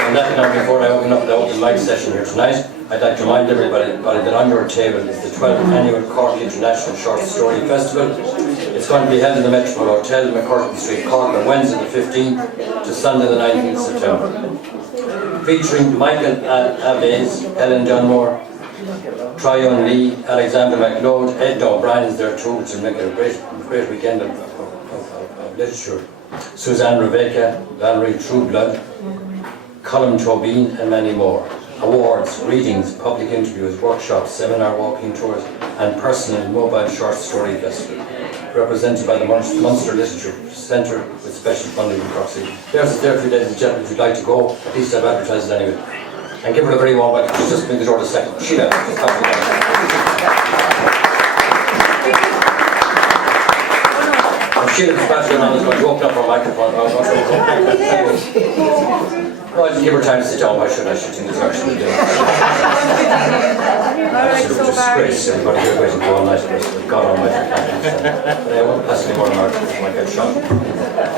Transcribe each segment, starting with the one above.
on that note, before I open up the open mic session here tonight, I'd like to remind everybody that on your table is the 12th Annual Carthy International Short Story Festival. It's going to be held in the Metropole Hotel, McCurtain Street, Cork, on Wednesday the 15th to Sunday the 19th of September. Featuring Michael Aves, Helen Dunmore, Tryon Lee, Alexander MacLeod, Ed O'Brien is there too, which will make it a great weekend of literature. Suzanne Rebecca, Valerie Trueblood, Colin Tobin and many more. Awards, readings, public interviews, workshops, seminar walking tours and personal mobile short story festival. Represented by the Munster Literature Centre with special funding in Cork City. There's there for you, ladies and gentlemen, if you'd like to go, at least I've advertised it anyway. And give her a very warm welcome. She's just been the door to second. Shelia, just come to Shelia Fitzpatrick is going to open up her microphone. Well, just give her time to sit down. Why should I? She thinks actually doing it. Alright, so disgrace. Everybody here waiting for all night. God almighty, I can't. I won't pass any more marks if I get shot.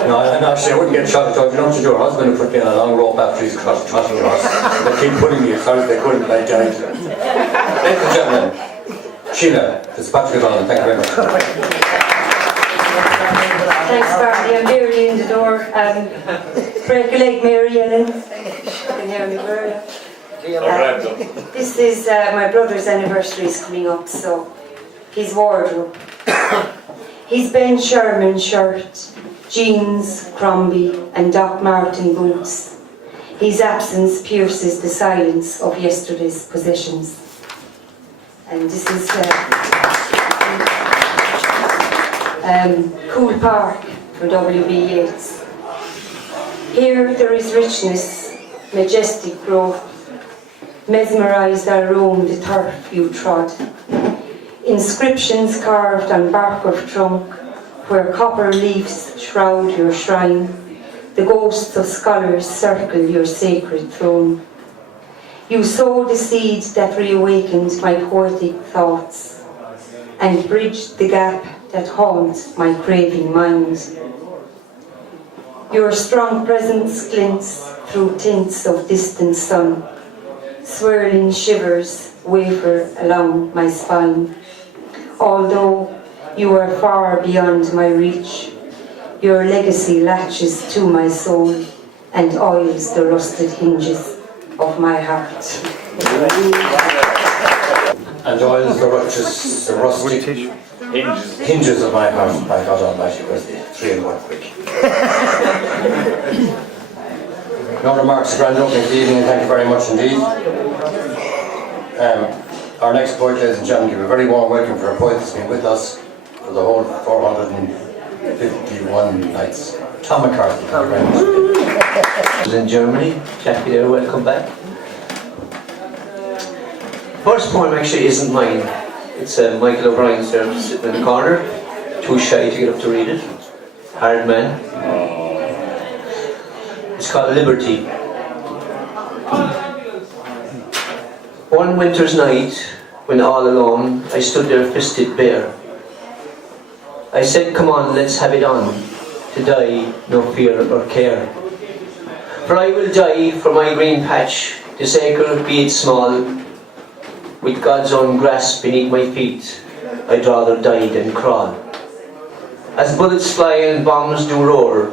No, actually, I wouldn't get shot at all. You know what to do? Her husband would put me on a long rope after he's trotting horse. They keep pulling me as hard as they could and I died. Ladies and gentlemen, Shelia Fitzpatrick is on. Thank you very much. Thanks, Barney. I'm nearly in the door. Break a leg, Mary Ellen. You can hear me very well. This is my brother's anniversary is coming up, so his wardrobe. His Ben Sherman shirt, jeans, Crombie and Doc Marten boots. His absence pierces the silence of yesterday's possessions. And this is Cool Park for W.B. Yeats. Here there is richness, majestic growth, mesmerised I roam the turf you trod. Inscriptions carved on bark of trunk, where copper leaves shroud your shrine, the ghosts of scholars circle your sacred throne. You sowed the seed that reawakened my poetic thoughts, and bridged the gap that haunts my craving mind. Your strong presence glints through tints of distant sun, swirling shivers waver along my spine. Although you are far beyond my reach, your legacy latches to my soul and oils the rusted hinges of my heart. And oils the rusty hinges of my heart. My God Almighty, was the 3 in 1 quick. No remarks, a grand opening for the evening, and thank you very much indeed. Our next poet, ladies and gentlemen, give a very warm welcome for a poet that's been with us for the whole 451 nights. Tom McCarthy, thank you very much. In Germany, Jackie there, welcome back. First poem actually isn't mine. It's Michael O'Brien's there, sitting in the corner, too shy to get up to read it. Hard man. It's called Liberty. One winter's night, when all alone, I stood there fisted bare. I said, come on, let's have it on, to die, no fear or care. For I will die for my green patch, this acre be it small, with God's own grass beneath my feet, I'd rather die than crawl. As bullets fly and bombs do roar,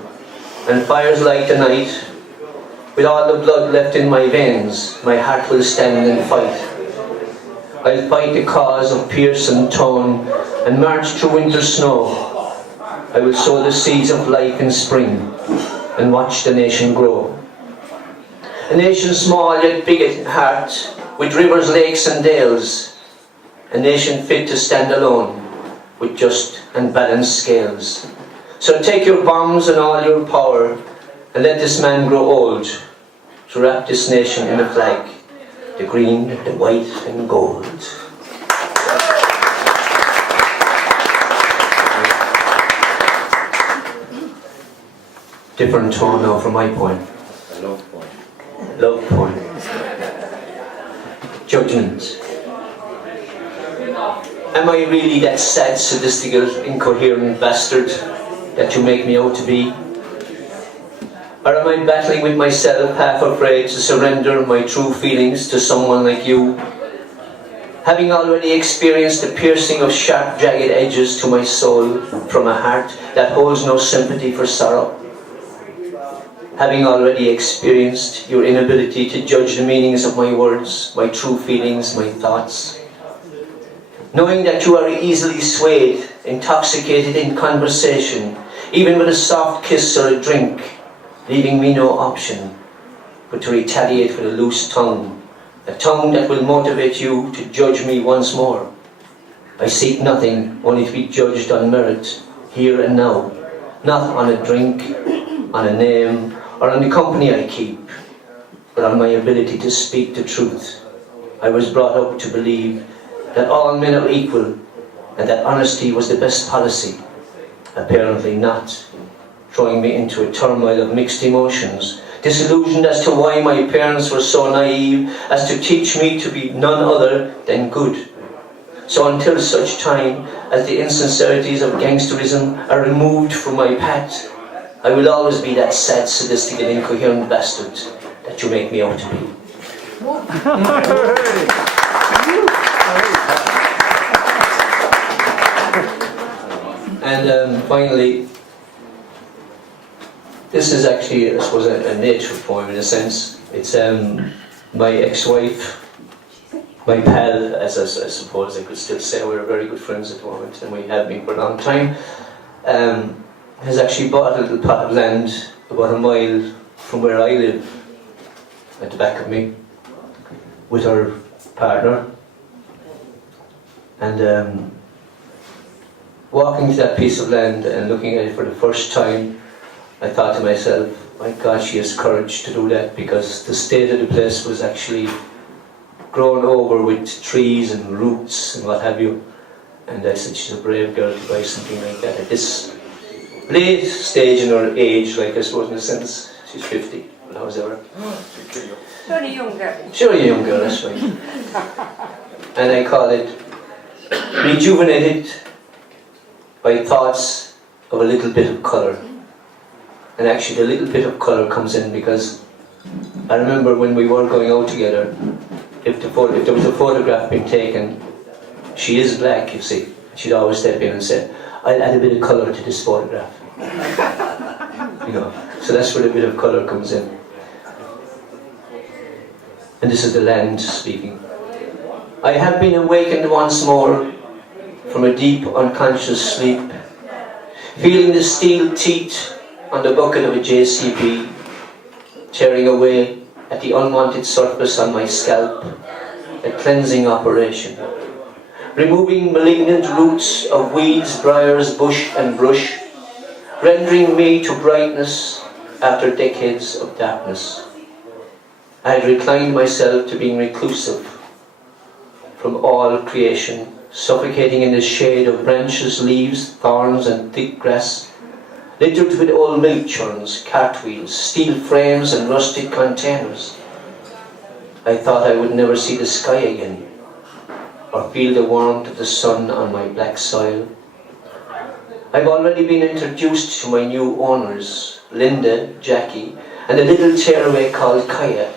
and fires light the night, with all the blood left in my veins, my heart will stand and fight. I'll fight the cause of pierce and tone, and march through winter snow. I will sow the seeds of life in spring, and watch the nation grow. A nation small yet big at heart, with rivers, lakes and dales. A nation fit to stand alone, with just and balanced scales. So take your bombs and all your power, and let this man grow old, to wrap this nation in a flag, the green, the white and gold. Different tone now from my poem. A love poem. Love poem. Judgment. Am I really that sad, sadistical, incoherent bastard that you make me out to be? Or am I battling with myself, half afraid to surrender my true feelings to someone like you? Having already experienced the piercing of sharp, jagged edges to my soul from a heart that holds no sympathy for sorrow. Having already experienced your inability to judge the meanings of my words, my true feelings, my thoughts. Knowing that you are easily swayed, intoxicated in conversation, even with a soft kiss or a drink, leaving me no option but to retaliate with a loose tongue, a tongue that will motivate you to judge me once more. I seek nothing, only to be judged on merit, here and now, not on a drink, on a name, or on the company I keep, but on my ability to speak the truth. I was brought up to believe that all men are equal, and that honesty was the best policy. Apparently not, throwing me into a turmoil of mixed emotions, disillusioned as to why my parents were so naive as to teach me to be none other than good. So until such time as the insincerities of gangsterism are removed from my path, I will always be that sad, sadistic and incoherent bastard that you make me out to be. And finally, this is actually, I suppose, a nature poem in a sense. It's my ex-wife, my pal, as I suppose I could still say. We're very good friends at the moment, and we have been for a long time. Has actually bought a little plot of land about a mile from where I live, at the back of me, with her partner. And walking to that piece of land and looking at it for the first time, I thought to myself, my God, she has courage to do that, because the state of the place was actually grown over with trees and roots and what have you. And I said, she's a brave girl to buy something like that at this late stage in her age, like I suppose in a sense. She's 50, but how's ever. You're a young girl. Sure, a young girl, that's right. And I call it rejuvenated by thoughts of a little bit of colour. And actually the little bit of colour comes in because I remember when we were going out together, if there was a photograph being taken, she is black, you see. She'd always step in and say, I'll add a bit of colour to this photograph. You know, so that's where the bit of colour comes in. And this is the land speaking. I have been awakened once more from a deep unconscious sleep, feeling the steel teeth on the bucket of a JCB, tearing away at the unwanted surface on my scalp, a cleansing operation, removing malignant roots of weeds, briars, bush and brush, rendering me to brightness after decades of darkness. I had reclined myself to being reclusive from all creation, suffocating in the shade of branches, leaves, thorns and thick grass, littered with old milk churns, cartwheels, steel frames and rusted containers. I thought I would never see the sky again, or feel the warmth of the sun on my black soil. I've already been introduced to my new owners, Linda, Jackie, and a little tearaway called Kaya.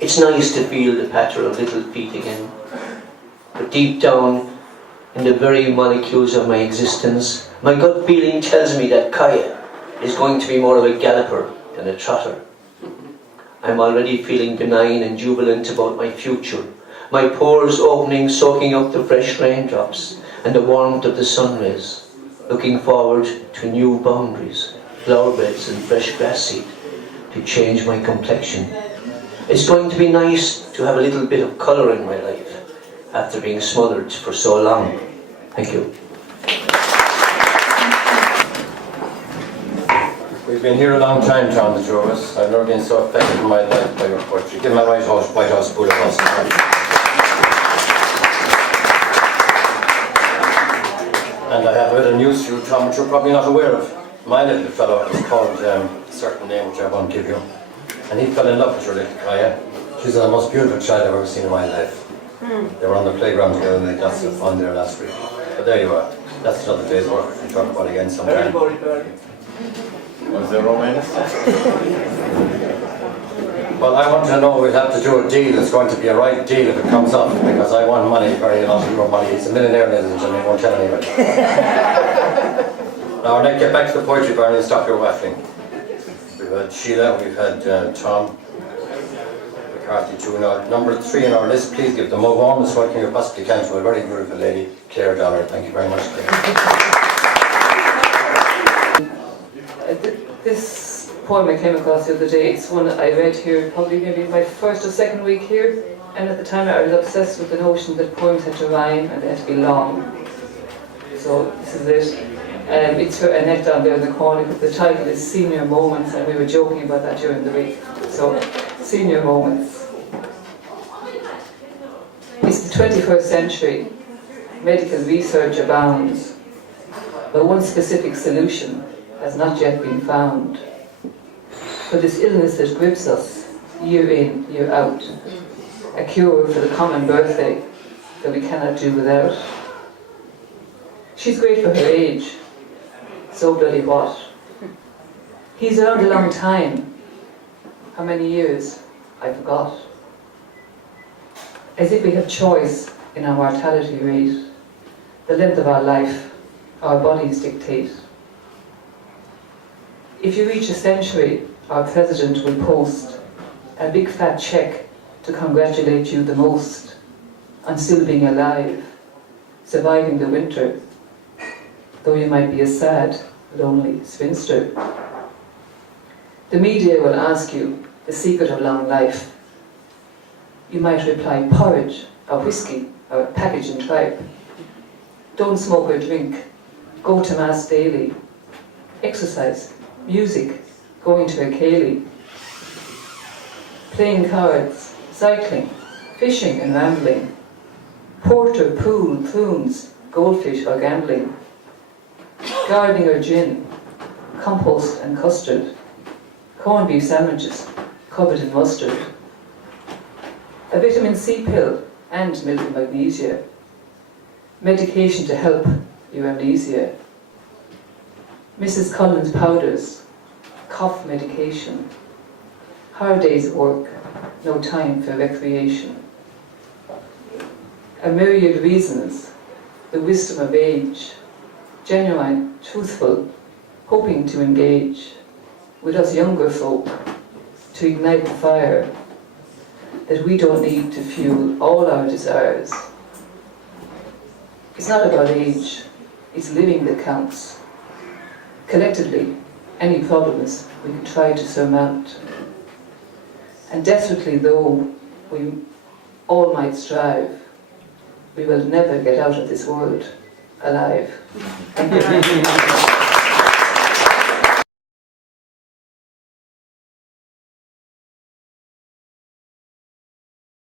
It's nice to feel the patter of little feet again. But deep down, in the very molecules of my existence, my gut feeling tells me that Kaya is going to be more of a galloper than a trotter. I'm already feeling benign and jubilant about my future, my pores opening, soaking up the fresh raindrops and the warmth of the sun rays, looking forward to new boundaries, flower beds and fresh grass seed to change my complexion. It's going to be nice to have a little bit of colour in my life after being smothered for so long. Thank you. We've been here a long time, John, the two of us. I've never been so affected in my life by your poetry. Give my Whitehouse Poets Aug. And I have a bit of news for you, Tom, which you're probably not aware of. My little fellow is called a certain name, which I won't give you. And he fell in love with your little Kaya. She's the most beautiful child I've ever seen in my life. They were on the playground together and they got some fun there last week. But there you are. That's another day's work. We'll talk about it again sometime. Was there romance? Well, I want to know, we'll have to do a deal. It's going to be a right deal if it comes up, because I want money, very lot of your money. It's a millionaire, ladies and gentlemen, won't tell anybody. Now, let's get back to the poetry, Barney, and stop your waffling. We've had Shelia, we've had Tom, Carthy too. Now, number 3 on our list, please give the move on as welcome you possibly can to a very beautiful lady, Clare Dollar. Thank you very much, Clare. This poem I came across the other day, it's one I read here probably maybe my first or second week here, and at the time I was obsessed with the notion that poems had to rhyme and they had to be long. So this is it. It's for Annette down there in the corner. The title is Senior Moments, and we were joking about that during the week. So, Senior Moments. It's the 21st century. Medical research abounds, but one specific solution has not yet been found for this illness that grips us year in, year out. A cure for the common birthday that we cannot do without. She's great for her age. So bloody what? He's around a long time. How many years? I forgot. As if we have choice in our mortality rate, the length of our life, our bodies dictate. If you reach a century, our president will post a big fat check to congratulate you the most on still being alive, surviving the winter, though you might be a sad, lonely spinster. The media will ask you the secret of long life. You might reply porridge, or whiskey, or a package and tripe. Don't smoke or drink. Go to mass daily. Exercise, music, going to a ceilidh. Playing cards, cycling, fishing and rambling. Porter, pool, prunes, goldfish or gambling. Gardening or gin, compost and custard. Corned beef sandwiches, covered in mustard. A vitamin C pill and milk and magnesia. Medication to help your amnesia. Mrs. Cullen's powders, cough medication. Hard days at work, no time for recreation. A myriad reasons, the wisdom of age. Genuine, truthful, hoping to engage with us younger folk to ignite the fire that we don't need to fuel all our desires. It's not about age, it's living that counts. Collectively, any problems we can try to surmount. And desperately though we all might strive, we will never get out of this world alive. Thank you.